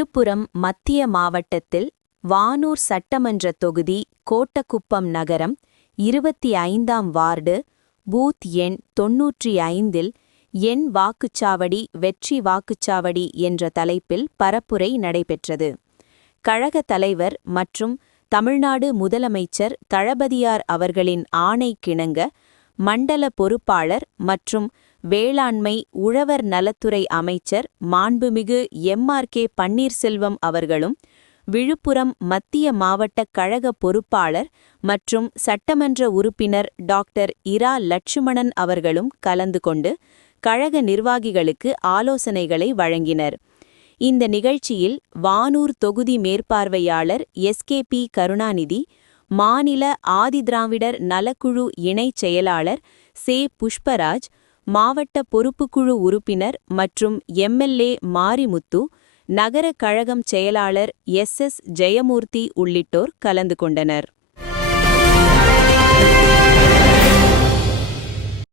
விழுப்புரம் மத்திய மாவட்டத்தில் வானூர் சட்டமன்ற தொகுதி கோட்டக்குப்பம் நகரம் 25ஆம் வார்டு பூத் எண் 95இல் எண் வாக்குச்சாவடி வெற்றி வாக்குச்சாவடி என்ற தலைப்பில் பரப்புரை நடைபெற்றது. கழக தலைவர் மற்றும் தமிழ்நாடு முதலமைச்சர் தளபதியார் அவர்களின் ஆணைக்கிணங்க மண்டல பொறுப்பாளர் மற்றும் வேளாண்மை உழவர் நலத்துறை அமைச்சர் மாண்புமிகு எம்.ஆர்.கே. பன்னீர்செல்வம் அவர்களும், விழுப்புரம் மத்திய மாவட்ட கழக பொறுப்பாளர் மற்றும் சட்டமன்ற உறுப்பினர் டாக்டர் இரா. லட்சுமணன் அவர்களும் கலந்து கொண்டு கழக நிர்வாகிகளுக்கு ஆலோசனைகளை வழங்கினர். இந்த நிகழ்ச்சியில் வானூர் தொகுதி மேற்பார்வையாளர் எஸ்.கே.பி. கருணாநிதி, மாநில ஆதிதிராவிடர் நலக்குழு இணைச் செயலாளர் சே. புஷ்பராஜ், மாவட்ட பொறுப்புக்குழு உறுப்பினர் மற்றும் எம்.எல்.ஏ. மாரிமுத்து, நகர கழகம் செயலாளர் எஸ்.எஸ். ஜெயமூர்த்தி உள்ளிட்டோர் கலந்து கொண்டனர்.